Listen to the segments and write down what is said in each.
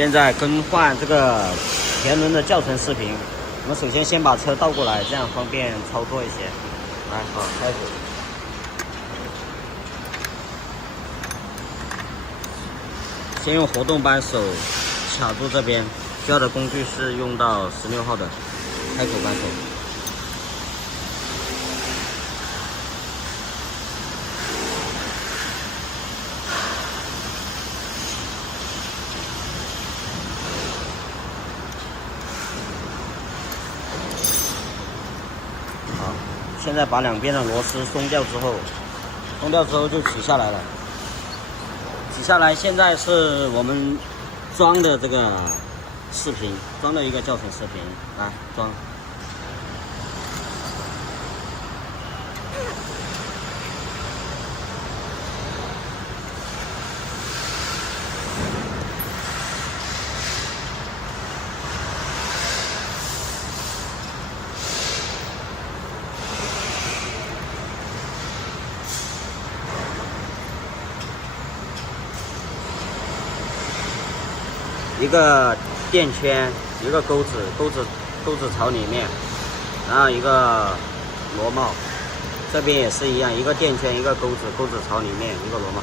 现在更换这个前轮的教程视频。我们首先先把车倒过来，这样方便操作一些。来，好，开始。先用活动扳手卡住这边，需要的工具是用到16号的开口扳手。好，现在把两边的螺丝松掉之后就取下来了。取下来，现在是我们装的这个视频，装的一个教程视频，来装。一个垫圈，一个钩子朝里面，然后一个螺帽，这边也是一样，一个垫圈，一个钩子朝里面，一个螺帽。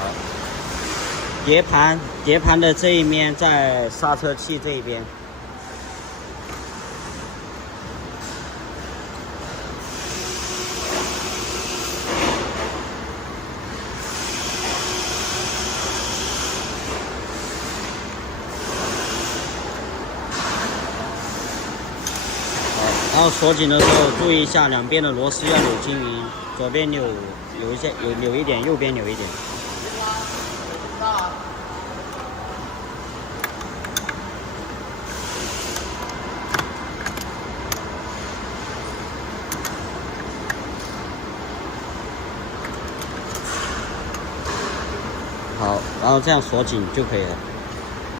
好，碟盘的这一面在刹车器这一边。然后锁紧的时候注意一下，两边的螺丝要扭均匀，左边扭一点，右边扭一点。好，然后这样锁紧就可以了。